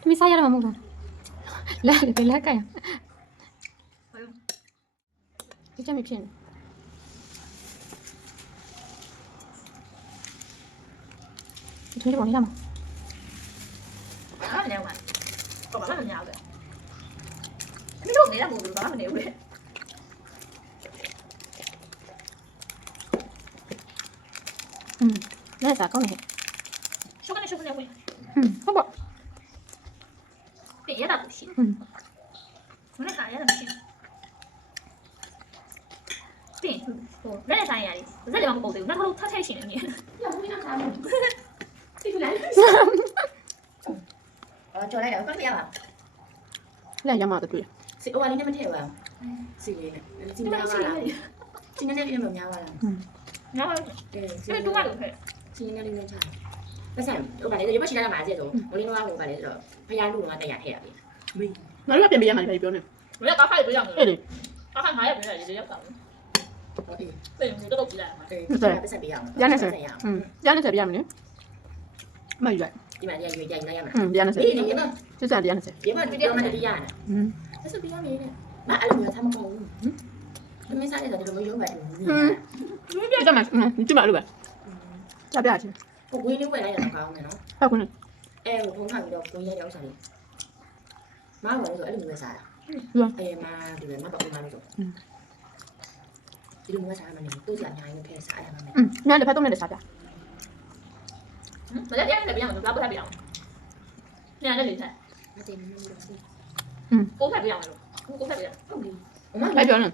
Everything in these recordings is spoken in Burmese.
သမီးစားရတော့မဟုတ်ဘူးလက်လက်ကင်ဒီချက်မဖြစ်နေဒီပေါ်နေရမှာဘာမှမနေဘူး။ဘာမှမနေဘူးလေ။ဒီလိုနေရမို့ဘာမှမနေဘူးလေ။ လက်စားကောင်းနေရှုပ်ကနေဝင်ဟုတ်ပါပြင်ရတာမရှိဘယ်နဲ့ခါရတာမရှိပြင်ဟိုလက်နဲ့ဆိုင်ရတယ်ဇက်လည်းမပုတ်သေးဘူးနောက်ထပ်ထည့်ရှင်နေတယ်ရဘူးမင်းခါလို့ဒီလိုကြော်လိုက်တော့ကောင်းရပါ လက်ရမှာတွေ့ စီအိုဝါလေးနဲ့မထည့်ပါစီလေးနဲ့စီများပါလားစီနဲ့လေးနဲ့များပါလား ငါက အေးစီ ဒီတူကတော့ခဲ့ စီနဲ့လေးနဲ့ချာပတ်စံဟိုပါလေရုပ်ရှိလာတာမှာအဲ့ဆိုဟိုလေးတော့ဟိုပါလေဆိုတော့ဖျားလူကတက်ရထည့်ရပြီမင်း ငါတို့ကပြင်ပေးရမှာပြောနေ ဘယ်ကဖိုက်ပြရမလဲ အဲ့လေ အခါ9ရက်ပြရတယ်ရေရောက်တာ ဟုတ်အေး ပြင်တော့ကြည့်လိုက်မှာ အေးပတ်စံပြရအောင် ရနေစရနေစပြရမယ်မရွက် ဒီမှာရရွေးကြလိုက်ရမှာ ရနေစ အေးဒီက စစ်စံရနေစ ဒီမှာဒီတော့မှတည်းရတယ်ပတ်စံပြရမယ်နဲ့မအဲ့လိုမျိုးထားမကောင်းဘူးမင်းစားရတာဒီလိုမျိုးရုံးပါတယ် ဒီတော့မှဒီမှာလို့ပဲကြပြချင်း ဟိုဝင်းလေးဝယ်လိုက်ရတော့ကောင်းတယ်နော် ဟုတ်ကွန်း အဲဟိုဖုန်းထားပြီးတော့ကိုရတဲ့ဥစ္စာလေးမဝယ်လို့ဆိုအဲ့လိုမျိုးစားတာအေးမဒီမှာမပေါ့မလို့ဆိုဒီလိုမျိုးစားမှနေသူ့စရာအများကြီးဖဲစားရမှာမယ် ညလည်းဖက်တော့လည်းစားပြ မလဲပြန်ပြရမှာဘာပို့ထားပြရအောင်ညလည်းလေဆက် မတင်ဘူးလို့ဆို ကိုဖက်ပြရမှာလို့ကိုဖက်ပြရ ဟုတ်ပြီအမ လိုက်ပြောနေ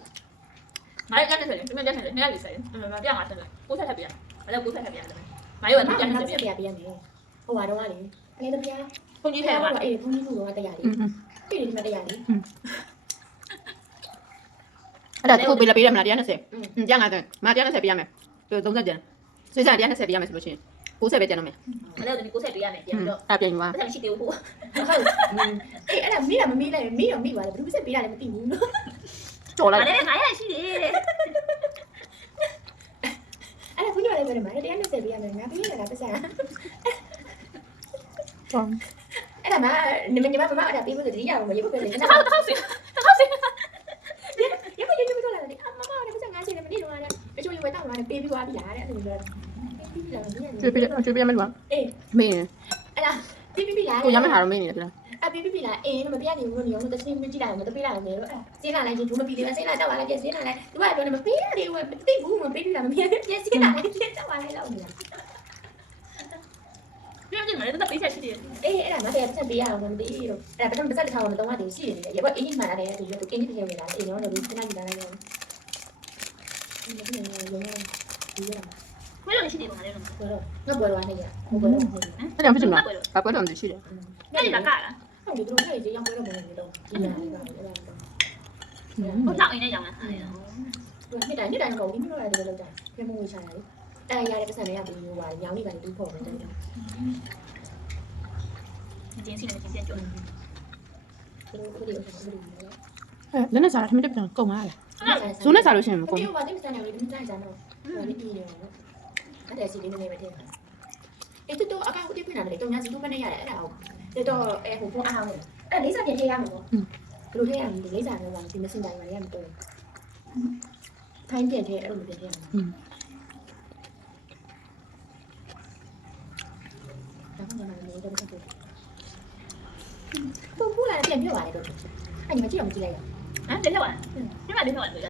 ငါလည်းတက်နေတယ်ဒီနေ့တက်နေတယ်နေ့လေးဆက်ပြရမှာဆက်ကိုဖက်ထက်ပြရမလဲကိုဖက်ထက်ပြရတယ်ငါရောတက်နေတယ်ပြ ပြရမယ်ဟိုကတော့လေအဲ့ဒါပြ ဘုန်းကြီးထဲမှာ အေးဘုန်းကြီးကတော့တရားလေးပြည်ဒီမှာတရားလေး အဲ့ဒါကိုပေးရမလား120ကြငါတယ်မ120ပေးရမယ်30ကျန်စစ်စံ120ပေးရမယ်ဆိုလို့ရှိရင်90ပဲကျန်တော့မယ် မလဲဒီကိုဆက်ပြရမယ်ပြန်ပြီးတော့ အဲ့ပြင်ပါ အဲ့ဒါရှိသေးဘူးဟုတ် အေးအဲ့ဒါမိတာမမိလိုက်မိတော့မိသွားတယ်ဘယ်သူစက်ပေးတာလဲမသိဘူးနော် ကြော်လိုက် ဒါလည်း9ရက်ရှိတယ် အဲ့ဒါဘုန်းကြီးကလည်းပြောတယ်မှာတရားနဲ့စက်ပေးရမယ်ငါပေးရတာပတ်စံအဲ့ဒါမှညီမမအဲ့ဒါပေးဖို့တတိယအောင်မရေဖို့ပဲလေ တစ်ခါစီရေဖို့ရေဖို့တော့လာတယ်အမမလည်းပတ်စံငါချင်းလည်းမနေတော့ရတယ်အချို့ရေဝဲတောက်လာတယ်ပေးပြီးသွားပြီလားတဲ့အဲ့လိုမျိုးပေးပြီးလာတယ် ကျွေးပေးရမယ်လို့ အေး မင်း အဲ့ဒါပေးပြီးလား ကိုရမယ့်ဟာတော့မင်းနေတယ်ပြလား အပေးပြီးလားအေးမပြနေဘူးလို့ညောင်းတချင်းမကြည့်လိုက်ဘူးမပေးလိုက်ဘူးလေအဲ့စင်းလာလိုက်ချင်းဘူးမပြီးသေးဘူးစင်းလာတော့လာလိုက်ပြစင်းလာလိုက်သူကတော့မပေးရသေးဘူးမသိဘူးမပေးပြီးလားမမြင်ပြစင်းလာလိုက်ပြတော့လာလိုက်တော့နေတာ ပြည့်နေတယ်တော့ပေးချက်ရှိတယ် အေးအဲ့ဒါမတရားပတ်ပေးရအောင်မသိဘူးလို့အဲ့ဒါပတ်တစ်ထောင်တော့တော့ရှိနေတယ်ရေဘောအင်းကြီးမှလာတယ်ဒီလိုအင်းကြီးပြေနေတာအေးရောတော့ဒီစနေကြလာလိုက်ရောဒီလိုမျိုးရောဒီရမှာ ဘယ်လိုရှိတယ်ပါလဲတော့ တော့ငါဘောတော့နေရဟိုဘောတော့နေ အဲ့ဒါဖြစ်ချင်လားဘာကွက်တော့မရှိတယ် ညနေလာကလား ဟုတ်တယ်သူတို့အဲ့ဒီရောင်းပွဲတော့မနေတော့ဒီရနေပါအဲ့ဒါ ဟိုတော့အိမ်နဲ့ရောင်းတာ နှစ်တိုင်းတော့ဒီမျိုးရတယ်လို့ကြာပြမဝေးချရတယ်အဲ့ရတဲ့ပတ်စံတွေကပြီးမျိုးပါညောင်းနေပါလေတူဖို့ပဲတဲ့ တင်းစီနဲ့တင်းပြန်ကြုံ သူတို့ကိုယ်ကိုယ် အဲ့လက်နဲ့စားတာထမင်းတက်ပြန်ကုန်သွားလားဇုံးနဲ့စားလို့ရှိရင်မကုန် ဒီမှာဒီစံနေလို့ဒီတိုင်းစားတော့ဟိုလေးပြီးနေတော့အဲ့ဒါစီလေးနေပဲတဲ့အဲ့တော့အကောက်ဒီပြနေတာလေတုံညာစီတူမနေရတယ်အဲ့ဒါဟုတ်တော့အဲ့ဟိုဖုန်းအားအောင်အဲ့လေးစားပြန်ထည့်ရမှာပေါ့ဘယ်လိုထည့်ရမလဲလေးစားတော့ဒီမစင်တိုင်းမှာရမှာတော့ထိုင်းပြန်ထည့်အဲ့လိုပြန်ထည့်ရမှာဒါမှမဟုတ်လည်းတော့ဆက်ဖို့ပူလာပြန်ပြောပါလေတော့အဲ့ဒီမှာကြည့်အောင်ကြည့်လိုက်ရ ဟမ်လေးလောက်လားဒီမှာလေးလောက်လား